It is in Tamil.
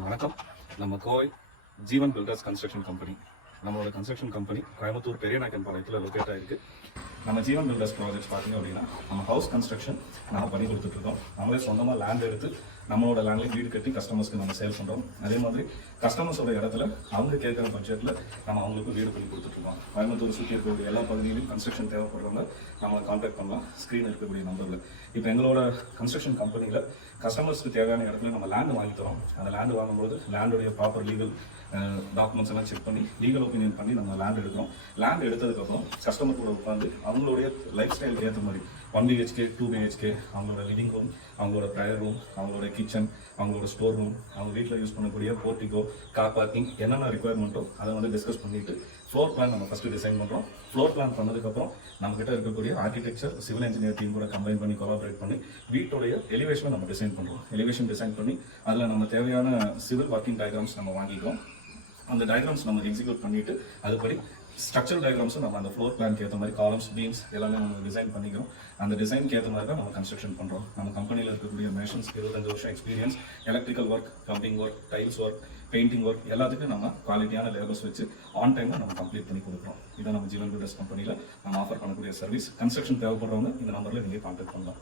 வணக்கம். நம்ம கோவை ஜீவன் பில்டர்ஸ் கன்ஸ்ட்ரக்ஷன் கம்பெனி. நம்மளோட கன்ஸ்ட்ரக்ஷன் கம்பெனி கோயம்புத்தூர் பெரியநாயக்கன் பாளையத்தில் லொக்கேட் ஆகிருக்கு. நம்ம ஜீவன் பில்டர்ஸ் ப்ராஜெக்ட்ஸ் பார்த்தீங்க அப்படின்னா நம்ம ஹவுஸ் கன்ஸ்ட்ரக்ஷன் நம்ம பண்ணி கொடுத்துட்ருக்கோம். நம்மளே சொந்தமாக லேண்ட் எடுத்து நம்மளோட லேண்ட்லேயே வீடு கட்டி கஸ்டமர்ஸ்க்கு நம்ம சேல் பண்ணுறோம். அதே மாதிரி கஸ்டமர்ஸோட இடத்துல அவங்க கேட்குற பட்ஜெட்டில் நம்ம அவங்களுக்கு வீடு பண்ணி கொடுத்துட்ருக்கோம். கோயம்புத்தூர் சுற்றி இருக்கக்கூடிய எல்லா பகுதியிலையும் கன்ஸ்ட்ரக்ஷன் தேவைப்படுறவங்க நம்மளை கான்டாக்ட் பண்ணலாம். ஸ்க்ரீன் இருக்கக்கூடிய நம்பரில். இப்போ எங்களோட கன்ஸ்ட்ரக்ஷன் கம்பெனியில் கஸ்டமர்ஸ்க்கு தேவையான இடத்துல நம்ம லேண்டு வாங்கி தரோம். அந்த லேண்டு வாங்கும்போது லேண்டுடைய ப்ராப்பர் லீகல் டாக்குமெண்ட்ஸ் எல்லாம் செக் பண்ணி லீகல் ஒப்பீனியன் பண்ணி நம்ம லேண்ட் எடுக்கிறோம். லேண்ட் எடுத்ததுக்கப்புறம் கஸ்டமர் கூட உட்காந்து அவங்களுடைய லைஃப் ஸ்டைலுக்கு ஏற்ற மாதிரி 1 BHK 2 BHK அவங்களோட லிவிங் ரூம், அவங்களோட ப்ரேயர் ரூம், அவங்களோட கிச்சன், அவங்களோட ஸ்டோர் ரூம், அவங்க வீட்டில் யூஸ் பண்ணக்கூடிய போர்ட்டிகோ, கார் பார்க்கிங் என்னென்ன ரிக்குவயர்மெண்ட்டோ அதை வந்து டிஸ்கஸ் பண்ணிவிட்டு ஃப்ளோர் பிளான் நம்ம ஃபஸ்ட்டு டிசைன் பண்ணுறோம். ஃப்ளோர் பிளான் பண்ணதுக்கப்புறம் நம்மகிட்ட இருக்கக்கூடிய ஆர்கிடெக்சர் சிவில் இன்ஜினியர் டீம் கூட கம்பைன் பண்ணி கொலாபரேட் பண்ணி வீட்டோடைய எலிவேஷனை நம்ம டிசைன் பண்ணுறோம். எலிவேஷன் டிசைன் பண்ணி அதில் நம்ம தேவையான சிவில் ஒர்க்கிங் டயக்ராம்ஸ் நம்ம வாங்கிக்கிறோம். அந்த டயக்ராம்ஸ் நம்ம எக்ஸிக்யூட் பண்ணிவிட்டு அதுபடி ஸ்ட்ரக்சரல் டயக்ராம்ஸும் நம்ம அந்த ஃப்ளோர் பிளான்க்கு ஏற்ற மாதிரி காலம்ஸ், பீம்ஸ் எல்லாமே நம்ம டிசைன் பண்ணிக்கிறோம். அந்த டிசைனுக்கு ஏற்ற மாதிரி தான் நம்ம கன்ஸ்ட்ரக்ஷன் பண்ணுறோம். நம்ம கம்பெனியில் இருக்கக்கூடிய மேஷன்ஸ் 25 வருஷம் experience, electrical work, plumbing work, tiles work, painting work எல்லாத்துக்கும் நம்ம குவாலிட்டியான லேபர்ஸ் வச்சு ஆன் டைமில் நம்ம கம்ப்ளீட் பண்ணி கொடுக்குறோம். இதை நம்ம ஜீவன் பில்டர்ஸ் கம்பெனியில் நம்ம ஆஃபர் பண்ணக்கூடிய சர்வீஸ். கன்ஸ்ட்ரக்ஷன் தேவைப்படுறவங்க இந்த நம்பரில் நீங்கள் கான்டாக்ட் பண்ணலாம்.